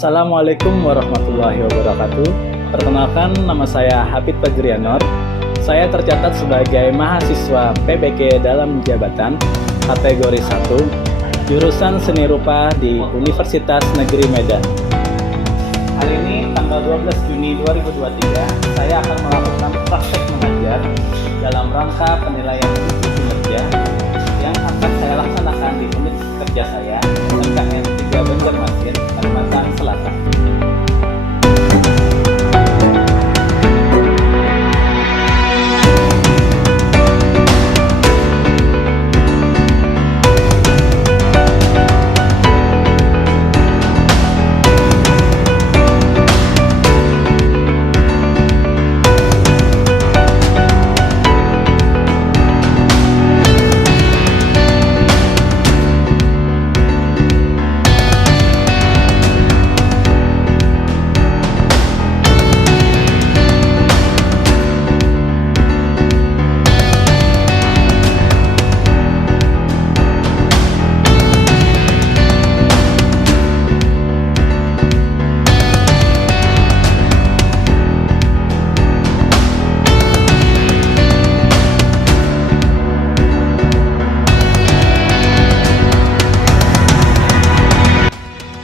Assalamualaikum warahmatullahi wabarakatuh. Perkenalkan, nama saya Hafid Fajrianor. Saya tercatat sebagai mahasiswa PBG dalam jabatan kategori 1, jurusan Seni Rupa di Universitas Negeri Medan. Hari ini tanggal 12 Juni 2023, saya akan melakukan praktek mengajar dalam rangka penilaian kinerja yang akan saya laksanakan di unit kerja saya, MKN 3 Banjarmasin, Kalimantan Selatan.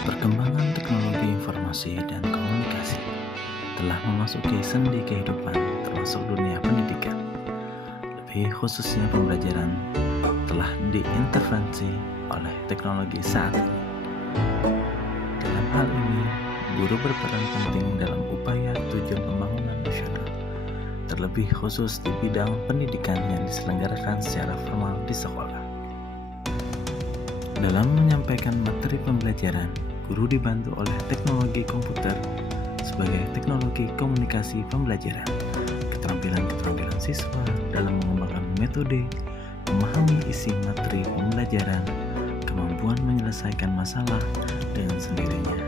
Perkembangan teknologi informasi dan komunikasi telah memasuki sendi kehidupan termasuk dunia pendidikan. Lebih khususnya pembelajaran telah diintervensi oleh teknologi saat ini. Dalam hal ini, guru berperan penting dalam upaya tujuan pembangunan nasional, terlebih khusus di bidang pendidikan yang diselenggarakan secara formal di sekolah. Dalam menyampaikan materi pembelajaran, guru dibantu oleh teknologi komputer sebagai teknologi komunikasi pembelajaran, keterampilan-keterampilan siswa dalam mengembangkan metode, memahami isi materi pembelajaran, kemampuan menyelesaikan masalah dengan sendirinya,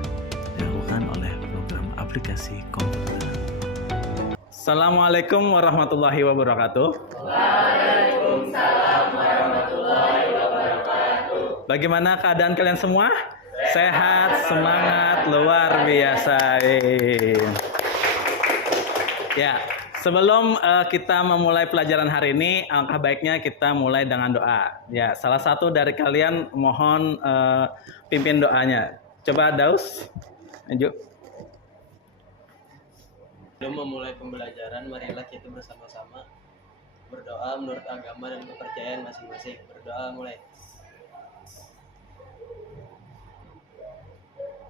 dilakukan oleh program aplikasi komputer. Assalamualaikum warahmatullahi wabarakatuh. Waalaikumsalam warahmatullahi wabarakatuh. Bagaimana keadaan kalian semua? Sehat, semangat, luar biasa. Ya, sebelum kita memulai pelajaran hari ini, alangkah baiknya kita mulai dengan doa. Ya, salah satu dari kalian mohon pimpin doanya. Coba Daus, lanjut. Sebelum memulai pembelajaran, marilah kita bersama-sama berdoa menurut agama dan kepercayaan masing-masing. Berdoa mulai.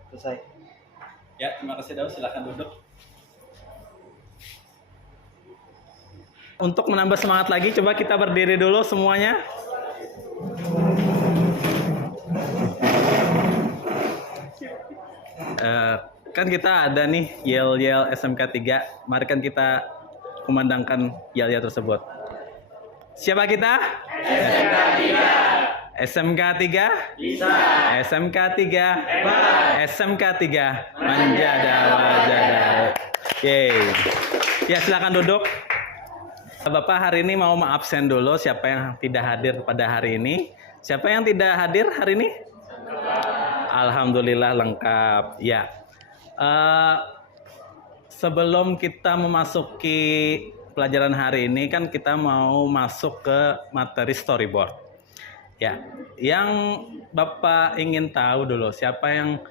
Selesai. Ya, terima kasih Daus, silakan duduk. Untuk menambah semangat lagi, coba kita berdiri dulu semuanya. Kan kita ada nih yel-yel SMK 3. Mari kan kita kumandangkan yel-yel tersebut. Siapa kita? SMK 3. SMK 3? Bisa. SMK 3? Hebat. SMK 3 Manjada Wajada. Yeay. Ya, silakan duduk. Bapak hari ini mau absen dulu. Siapa yang tidak hadir pada hari ini? Siapa yang tidak hadir hari ini? Alhamdulillah lengkap. Ya. Sebelum kita memasuki pelajaran hari ini kan kita mau masuk ke materi storyboard. Ya, yang Bapak ingin tahu dulu siapa yang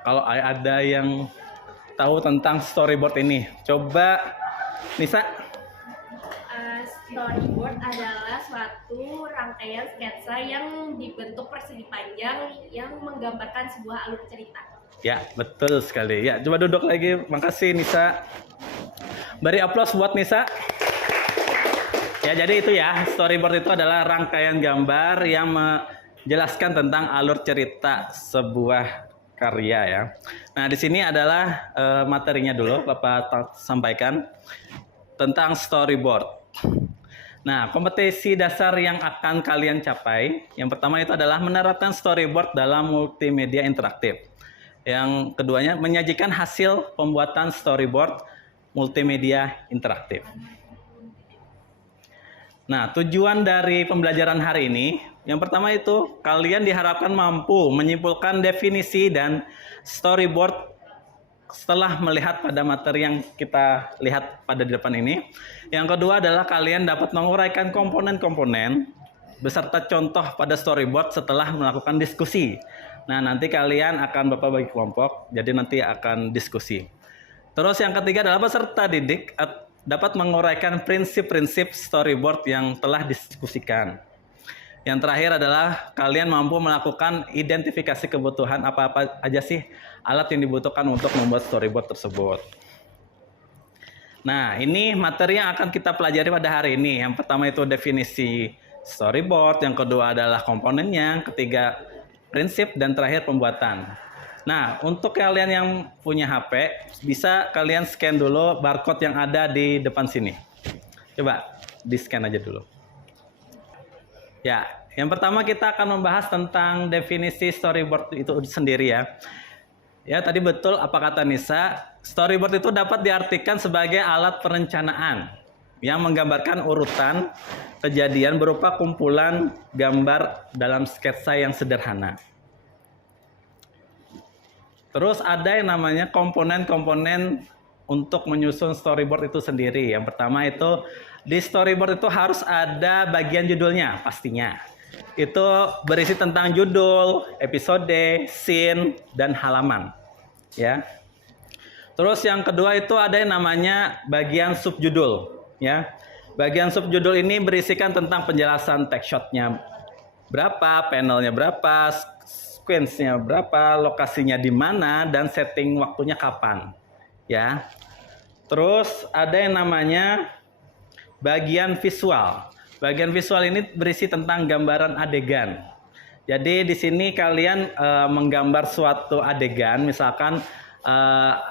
kalau ada yang tahu tentang storyboard ini, coba Nisa. Storyboard adalah suatu rangkaian sketsa yang dibentuk persegi panjang yang menggambarkan sebuah alur cerita. Ya, betul sekali. Ya, coba duduk lagi. Makasih Nisa. Beri aplaus buat Nisa. Ya, jadi itu ya, storyboard itu adalah rangkaian gambar yang menjelaskan tentang alur cerita sebuah karya ya. Nah, di sini adalah materinya dulu Bapak sampaikan tentang storyboard. Nah, kompetisi dasar yang akan kalian capai, yang pertama itu adalah menerapkan storyboard dalam multimedia interaktif. Yang keduanya, menyajikan hasil pembuatan storyboard multimedia interaktif. Nah, tujuan dari pembelajaran hari ini Yang pertama itu, kalian diharapkan mampu menyimpulkan definisi dan storyboard setelah melihat pada materi yang kita lihat pada di depan ini. Yang kedua adalah kalian dapat menguraikan komponen-komponen beserta contoh pada storyboard setelah melakukan diskusi. Nah, nanti kalian akan Bapak bagi kelompok, jadi nanti akan diskusi. Terus yang ketiga adalah peserta didik dapat menguraikan prinsip-prinsip storyboard yang telah didiskusikan. Yang terakhir adalah kalian mampu melakukan identifikasi kebutuhan apa-apa aja sih alat yang dibutuhkan untuk membuat storyboard tersebut. Nah, ini materi yang akan kita pelajari pada hari ini. Yang pertama itu definisi storyboard, yang kedua adalah komponennya, ketiga prinsip, dan terakhir pembuatan. Nah, untuk kalian yang punya HP, bisa kalian scan dulu barcode yang ada di depan sini. Coba di-scan aja dulu. Ya, yang pertama kita akan membahas tentang definisi storyboard itu sendiri ya. Ya, tadi betul apa kata Nisa, storyboard itu dapat diartikan sebagai alat perencanaan yang menggambarkan urutan kejadian berupa kumpulan gambar dalam sketsa yang sederhana. Terus ada yang namanya komponen-komponen untuk menyusun storyboard itu sendiri. Yang pertama itu di storyboard itu harus ada bagian judulnya pastinya. Itu berisi tentang judul, episode, scene, dan halaman. Ya. Terus yang kedua itu ada yang namanya bagian subjudul. Ya. Bagian subjudul ini berisikan tentang penjelasan text shot-nya berapa, panelnya berapa, sequence-nya berapa, lokasinya di mana, dan setting waktunya kapan. Ya. Terus ada yang namanya bagian visual. Bagian visual ini berisi tentang gambaran adegan. Jadi di sini kalian menggambar suatu adegan, misalkan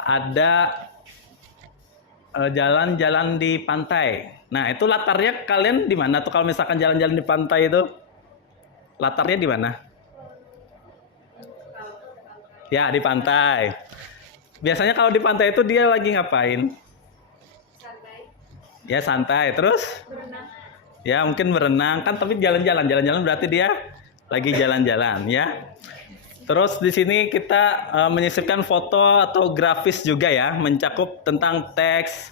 ada jalan-jalan di pantai. Nah, itu latarnya kalian di mana tuh kalau misalkan jalan-jalan di pantai itu? Latarnya di mana? Ya, di pantai. Biasanya kalau di pantai itu dia lagi ngapain? Ya, santai. Terus? Ya, mungkin berenang kan, tapi jalan-jalan. Jalan-jalan berarti dia lagi jalan-jalan, ya. Terus di sini kita menyisipkan foto atau grafis juga ya, mencakup tentang teks,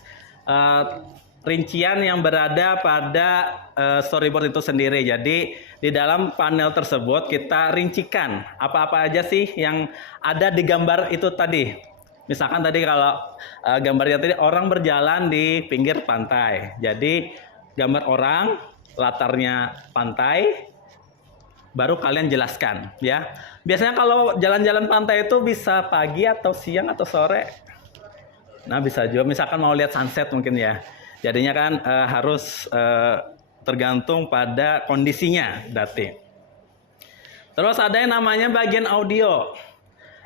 rincian yang berada pada storyboard itu sendiri. Jadi di dalam panel tersebut kita rincikan apa-apa aja sih yang ada di gambar itu tadi. Misalkan tadi kalau gambarnya tadi orang berjalan di pinggir pantai. Jadi gambar orang, latarnya pantai, baru kalian jelaskan ya. Biasanya kalau jalan-jalan pantai itu bisa pagi atau siang atau sore. Nah, bisa juga misalkan mau lihat sunset mungkin ya. Jadinya kan harus tergantung pada kondisinya berarti. Terus ada yang namanya bagian audio.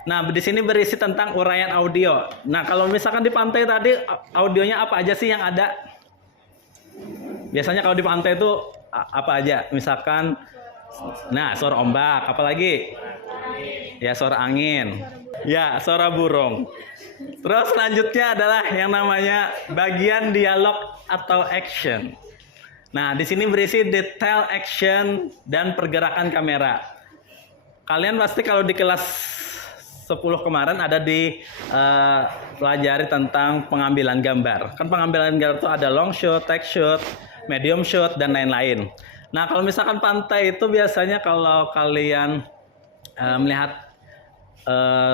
Nah, di sini berisi tentang uraian audio. Nah, kalau misalkan di pantai tadi audionya apa aja sih yang ada? Biasanya kalau di pantai itu apa aja? Misalkan, nah, suara ombak, apalagi? Ya, suara angin. Ya, suara burung. Terus selanjutnya adalah yang namanya bagian dialog atau action. Nah, di sini berisi detail action dan pergerakan kamera. Kalian pasti kalau di kelas 10 kemarin ada di pelajari tentang pengambilan gambar. Kan pengambilan gambar itu ada long shot, take shot, medium shot, dan lain-lain. Nah, kalau misalkan pantai itu biasanya kalau kalian melihat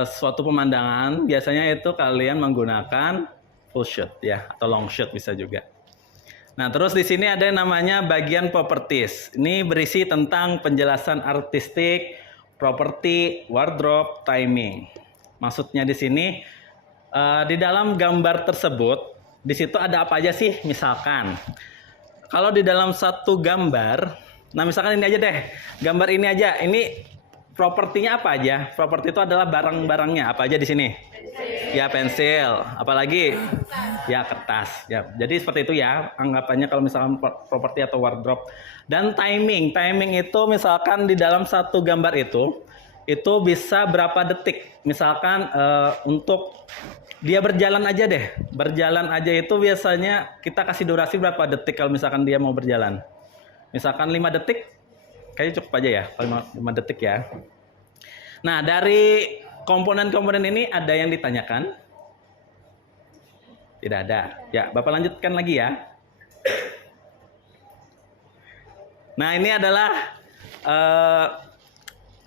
suatu pemandangan, biasanya itu kalian menggunakan full shot ya, atau long shot bisa juga. Nah, terus di sini ada yang namanya bagian properties. Ini berisi tentang penjelasan artistik, properti, wardrobe, timing. Maksudnya di sini di dalam gambar tersebut, di situ ada apa aja sih? Misalkan kalau di dalam satu gambar, nah misalkan ini aja deh, gambar ini aja, ini propertinya apa aja? Properti itu adalah barang-barangnya apa aja di sini? Ya, pensil, apalagi? Ya, kertas. Ya, jadi seperti itu ya anggapannya kalau misalkan properti atau wardrobe. Dan timing itu misalkan di dalam satu gambar itu bisa berapa detik. Misalkan untuk dia berjalan aja deh. Berjalan aja itu biasanya kita kasih durasi berapa detik kalau misalkan dia mau berjalan. Misalkan 5 detik, kayaknya cukup aja ya, 5 detik ya. Nah, dari komponen-komponen ini ada yang ditanyakan? Tidak ada. Ya, Bapak lanjutkan lagi ya. Nah, ini adalah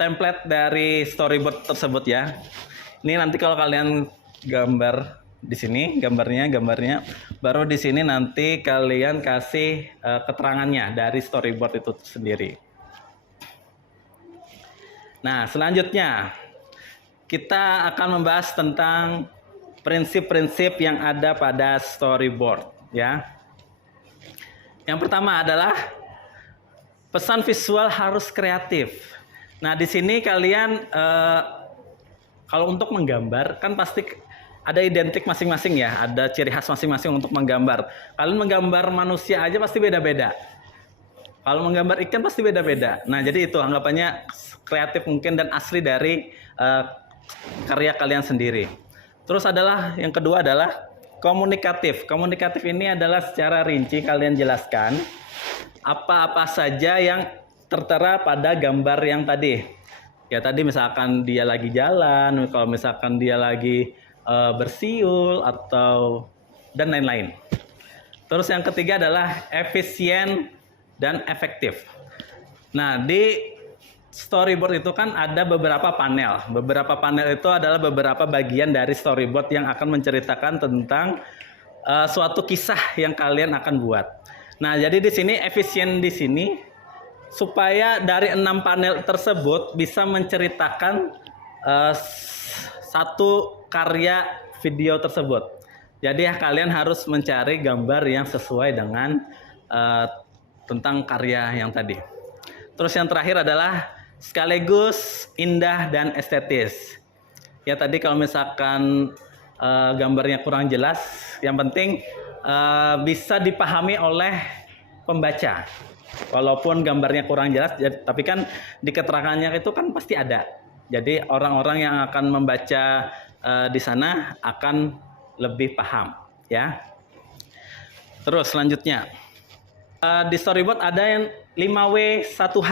template dari storyboard tersebut ya. Ini nanti kalau kalian gambar di sini gambarnya, baru di sini nanti kalian kasih keterangannya dari storyboard itu sendiri. Nah, selanjutnya kita akan membahas tentang prinsip-prinsip yang ada pada storyboard ya. Yang pertama adalah pesan visual harus kreatif. Nah, di sini kalian kalau untuk menggambar kan pasti ada identik masing-masing ya, ada ciri khas masing-masing untuk menggambar. Kalian menggambar manusia aja pasti beda-beda. Kalau menggambar ikan pasti beda-beda. Nah, jadi itu anggapannya kreatif mungkin dan asli dari karya kalian sendiri. Terus adalah yang kedua adalah komunikatif. Komunikatif ini adalah secara rinci kalian jelaskan apa-apa saja yang tertera pada gambar yang tadi. Ya tadi misalkan dia lagi jalan, kalau misalkan dia lagi bersiul atau dan lain-lain. Terus yang ketiga adalah efisien dan efektif. Nah, di storyboard itu kan ada beberapa panel. Beberapa panel itu adalah beberapa bagian dari storyboard yang akan menceritakan tentang suatu kisah yang kalian akan buat. Nah, jadi di sini efisien di sini supaya dari 6 panel tersebut bisa menceritakan satu karya video tersebut. Jadi ya kalian harus mencari gambar yang sesuai dengan tentang karya yang tadi. Terus yang terakhir adalah sekaligus indah dan estetis. Ya tadi kalau misalkan gambarnya kurang jelas, yang penting bisa dipahami oleh pembaca. Walaupun gambarnya kurang jelas, tapi kan di keterangannya itu kan pasti ada. Jadi orang-orang yang akan membaca di sana akan lebih paham, ya. Terus selanjutnya di storyboard ada yang 5W1H,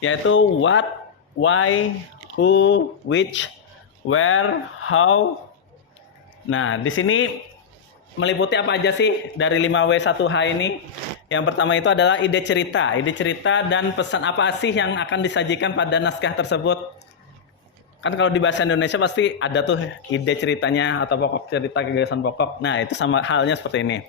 yaitu what, why, who, which, where, how. Nah, di sini meliputi apa aja sih dari 5W1H ini? Yang pertama itu adalah ide cerita dan pesan apa sih yang akan disajikan pada naskah tersebut. Kan kalau di bahasa Indonesia pasti ada tuh ide ceritanya atau pokok cerita, gagasan pokok. Nah, itu sama halnya seperti ini.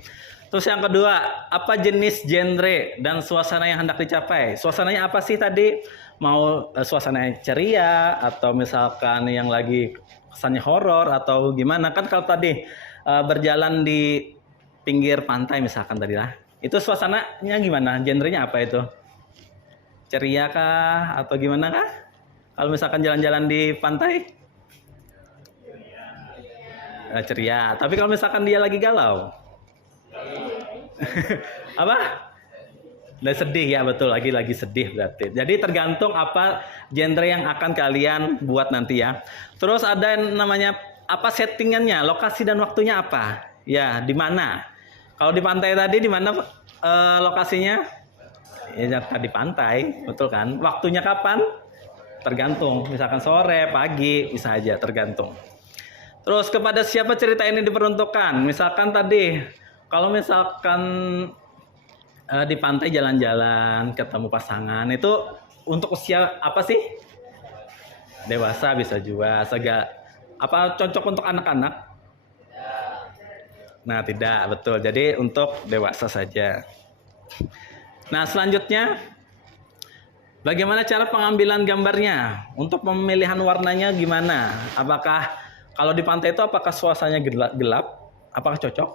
Terus yang kedua, apa jenis genre dan suasana yang hendak dicapai? Suasananya apa sih tadi? Mau suasana ceria atau misalkan yang lagi kesannya horor atau gimana? Kan kalau tadi berjalan di pinggir pantai misalkan tadi lah. Itu suasananya gimana? Genrenya apa itu? Ceria kah atau gimana kah? Kalau misalkan jalan-jalan di pantai? Ceria. Tapi kalau misalkan dia lagi galau? Apa? Lagi sedih ya, betul, lagi sedih berarti. Jadi tergantung apa genre yang akan kalian buat nanti ya. Terus ada yang namanya apa settingannya, lokasi dan waktunya apa? Ya, di mana? Kalau di pantai tadi di mana lokasinya? Ya di pantai, betul kan? Waktunya kapan? Tergantung, misalkan sore, pagi, bisa aja tergantung. Terus kepada siapa cerita ini diperuntukkan? Misalkan tadi, kalau misalkan di pantai jalan-jalan, ketemu pasangan, itu untuk usia apa sih? Dewasa bisa juga, apa cocok untuk anak-anak? Nah, tidak, betul. Jadi untuk dewasa saja. Nah, selanjutnya bagaimana cara pengambilan gambarnya? Untuk pemilihan warnanya gimana? Apakah kalau di pantai itu apakah suasananya gelap? Apakah cocok?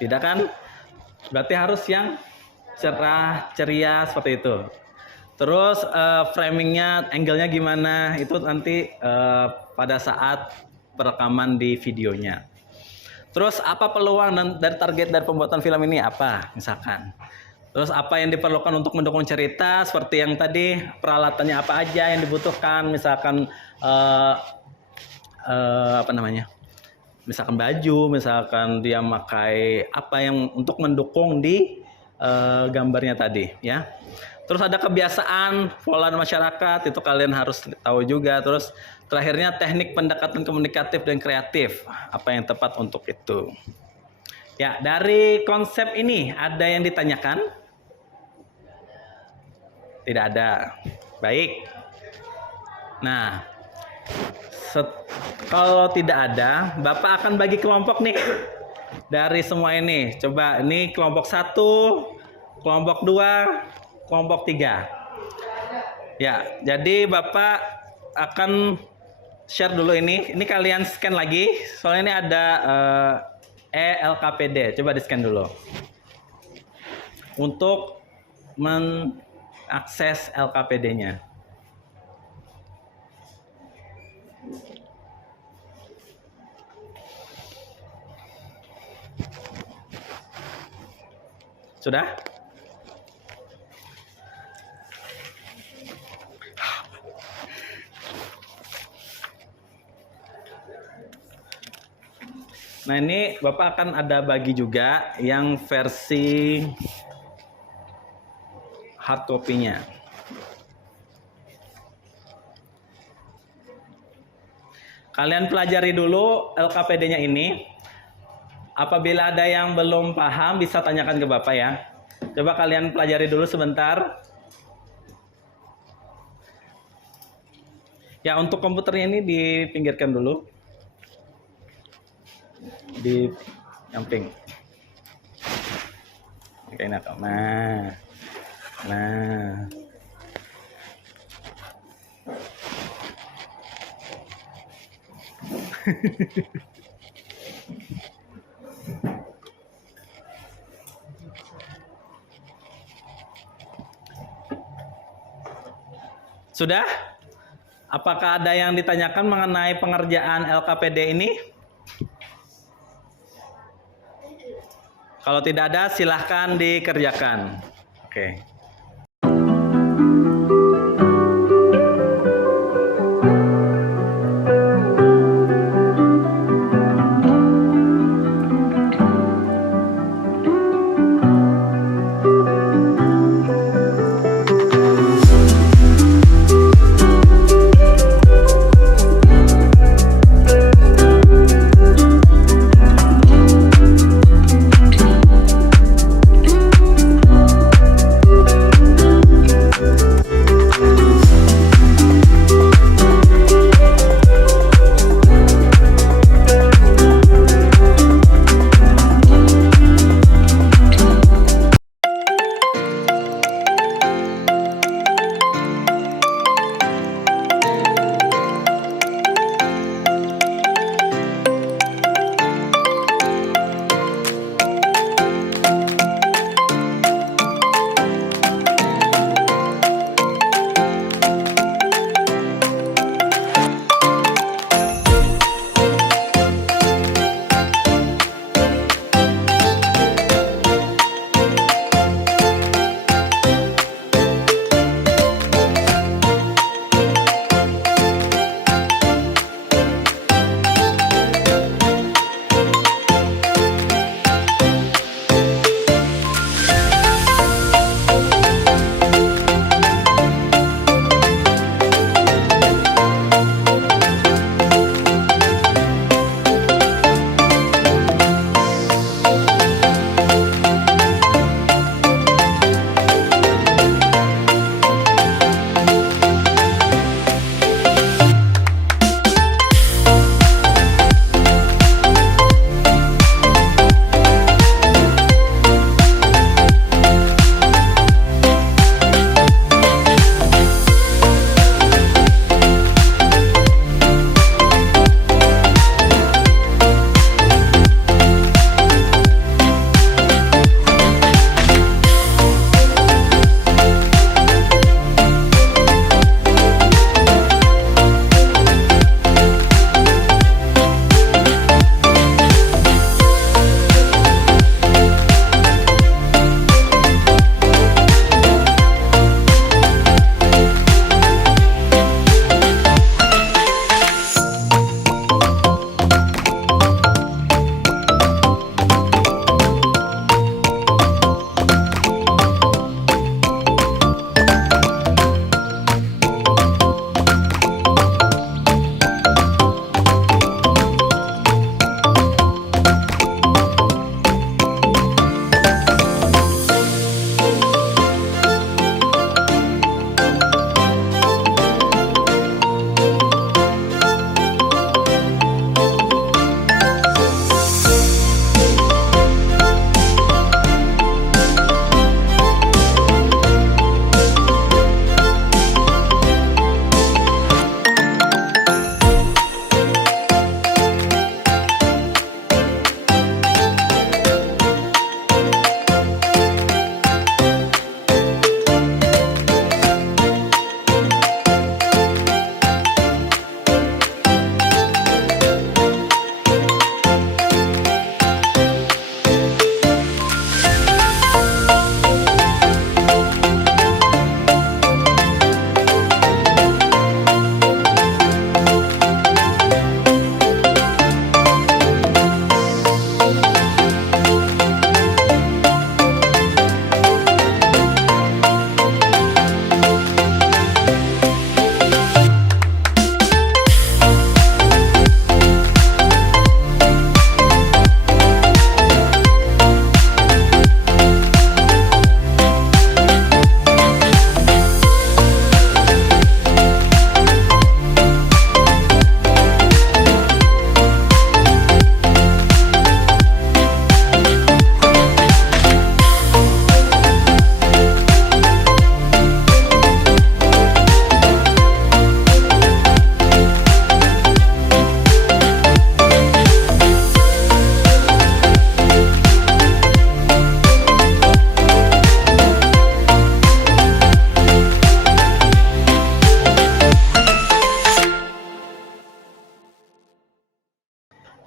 Tidak kan? Berarti harus yang cerah, ceria seperti itu. Terus framingnya, angle-nya gimana? Itu nanti pada saat perekaman di videonya. Terus apa peluang dari target dari pembuatan film ini apa? Misalkan. Terus apa yang diperlukan untuk mendukung cerita? Seperti yang tadi, peralatannya apa aja yang dibutuhkan? Misalkan apa namanya? Misalkan baju, misalkan dia pakai apa yang untuk mendukung di gambarnya tadi, ya. Terus ada kebiasaan, pola masyarakat, itu kalian harus tahu juga. Terus terakhirnya teknik pendekatan komunikatif dan kreatif, apa yang tepat untuk itu. Ya, dari konsep ini ada yang ditanyakan? Tidak ada. Baik. Nah, kalau tidak ada, Bapak akan bagi kelompok nih dari semua ini. Coba ini kelompok 1, kelompok 2, kelompok 3. Ya, jadi Bapak akan share dulu ini. Ini kalian scan lagi. Soalnya ini ada ELKPD. Coba di-scan dulu. Untuk mengakses LKPD-nya. Sudah? Nah, ini Bapak akan ada bagi juga yang versi hard copy-nya. Kalian pelajari dulu LKPD-nya ini. Apabila ada yang belum paham, bisa tanyakan ke Bapak ya. Coba kalian pelajari dulu sebentar. Ya, untuk komputernya ini dipinggirkan dulu. Di samping. Oke, nah. Sudah? Apakah ada yang ditanyakan mengenai pengerjaan LKPD ini? Kalau tidak ada, silahkan dikerjakan. Oke.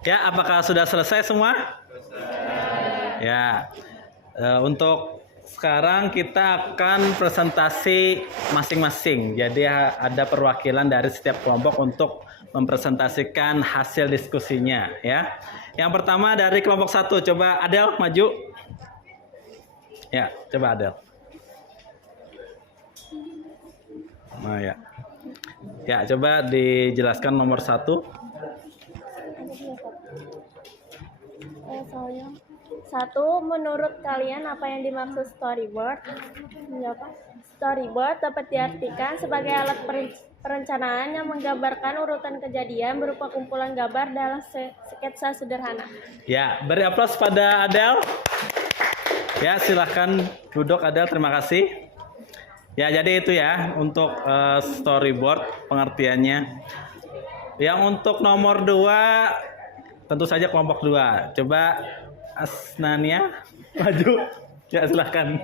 Ya, apakah sudah selesai semua? Ya. Untuk sekarang kita akan presentasi masing-masing. Jadi ada perwakilan dari setiap kelompok untuk mempresentasikan hasil diskusinya, ya. Yang pertama dari kelompok 1, coba Adel maju. Ya, coba Adel. Nah, ya. Ya, coba dijelaskan nomor 1. Satu, menurut kalian apa yang dimaksud storyboard? Storyboard dapat diartikan sebagai alat perencanaan yang menggambarkan urutan kejadian berupa kumpulan gambar dalam sketsa sederhana. Ya, beri aplaus pada Adel. Ya, silahkan duduk Adel, terima kasih. Ya, jadi itu ya untuk storyboard pengertiannya. Yang untuk nomor 2, tentu saja kelompok 2. Coba Asnania maju. Ya, silahkan.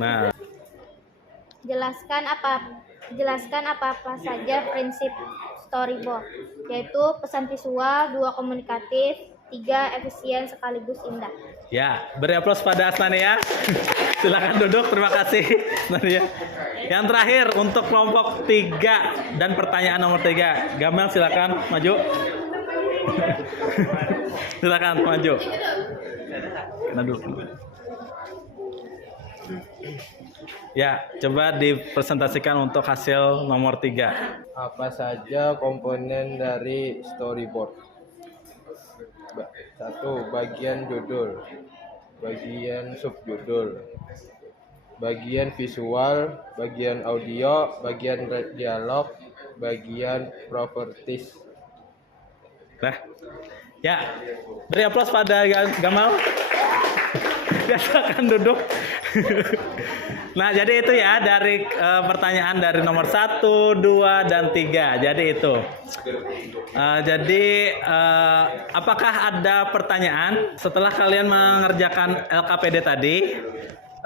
Nah, Jelaskan apa saja prinsip storyboard, yaitu pesan visual, 2 komunikatif, 3 efisien sekaligus indah. ya, beri aplaus pada Asnania. Silakan duduk, terima kasih Asnania. Yang terakhir untuk kelompok 3 dan pertanyaan nomor 3. Gamal silakan maju. Silakan maju. Kena dulu. Ya, coba dipresentasikan untuk hasil nomor 3. Apa saja komponen dari storyboard? 1. Bagian judul, bagian subjudul, bagian visual, bagian audio, bagian dialog, bagian properties. Nah, ya, beri aplaus pada Gamal. Silakan duduk. Nah, jadi itu ya dari pertanyaan dari nomor 1, 2, dan 3. Jadi itu. Apakah ada pertanyaan setelah kalian mengerjakan LKPD tadi?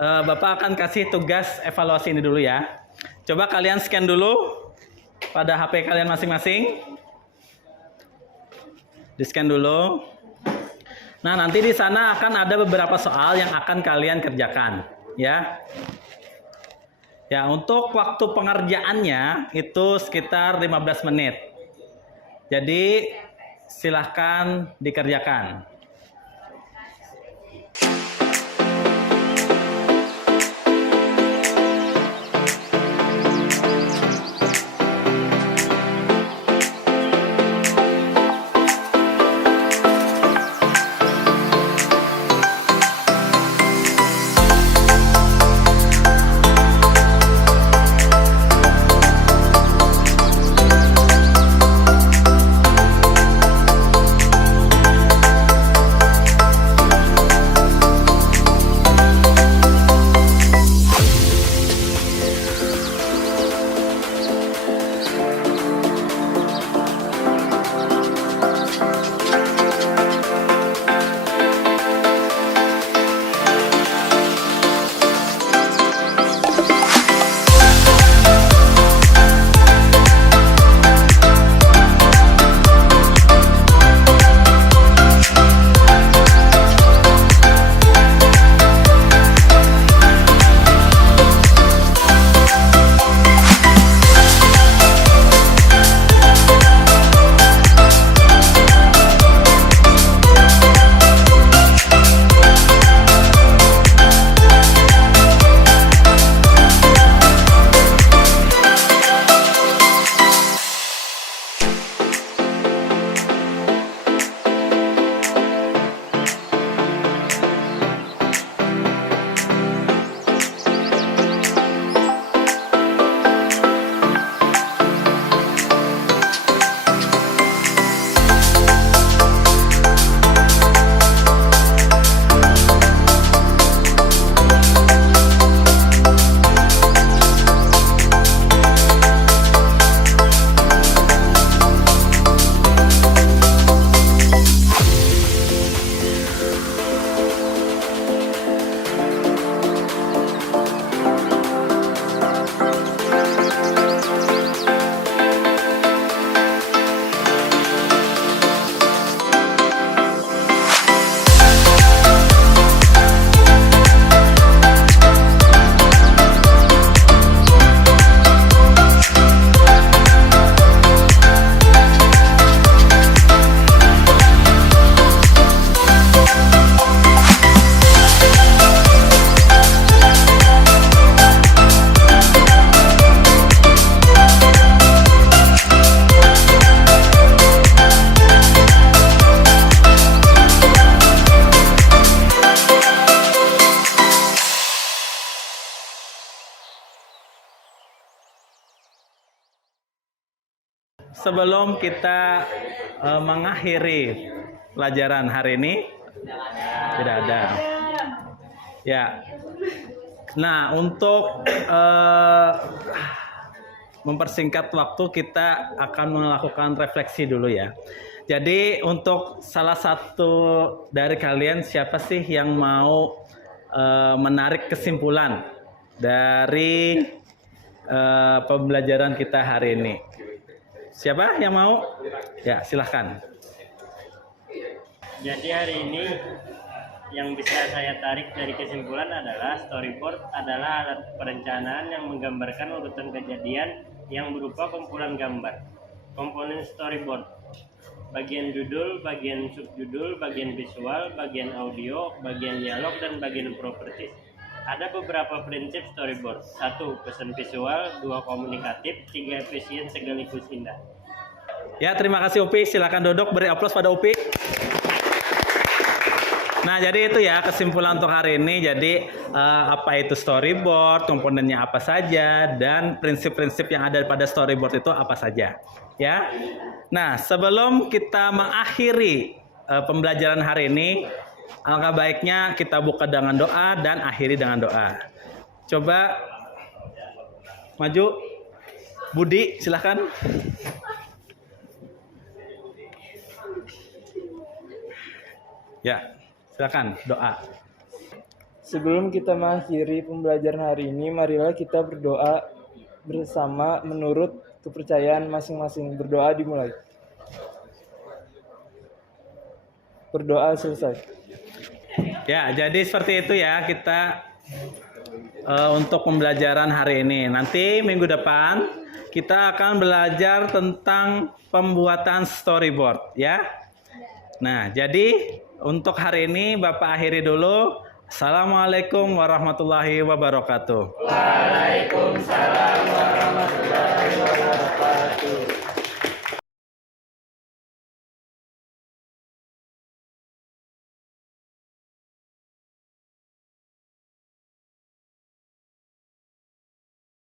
Bapak akan kasih tugas evaluasi ini dulu ya. Coba kalian scan dulu pada HP kalian masing-masing. Di-scan dulu. Nah, nanti di sana akan ada beberapa soal yang akan kalian kerjakan, ya. Ya, untuk waktu pengerjaannya itu sekitar 15 menit. Jadi, silahkan dikerjakan. sebelum kita mengakhiri pelajaran hari ini? Tidak ada. Ya. Nah, untuk mempersingkat waktu, kita akan melakukan refleksi dulu ya. Jadi untuk salah satu dari kalian, siapa sih yang mau menarik kesimpulan dari pembelajaran kita hari ini? Siapa yang mau? Ya, silahkan. Jadi hari ini yang bisa saya tarik dari kesimpulan adalah storyboard adalah alat perencanaan yang menggambarkan urutan kejadian yang berupa kumpulan gambar. Komponen storyboard: bagian judul, bagian subjudul, bagian visual, bagian audio, bagian dialog, dan bagian properties. Ada beberapa prinsip storyboard. 1. Pesan visual. 2. Komunikatif. 3. Efisien sekaligus indah. Ya, terima kasih Upi. Silakan duduk, beri aplaus pada Upi. Nah, jadi itu ya kesimpulan untuk hari ini. Jadi apa itu storyboard, komponennya apa saja, dan prinsip-prinsip yang ada pada storyboard itu apa saja. Ya. Nah, sebelum kita mengakhiri pembelajaran hari ini, alangkah baiknya kita buka dengan doa dan akhiri dengan doa. Coba maju, Budi, silahkan. Ya, silakan doa. Sebelum kita mengakhiri pembelajaran hari ini, marilah kita berdoa bersama menurut kepercayaan masing-masing. Berdoa dimulai. Berdoa selesai. Ya, jadi seperti itu ya kita untuk pembelajaran hari ini. Nanti minggu depan kita akan belajar tentang pembuatan storyboard ya. Nah, jadi untuk hari ini Bapak akhiri dulu. Assalamualaikum warahmatullahi wabarakatuh. Waalaikumsalam warahmatullahi wabarakatuh.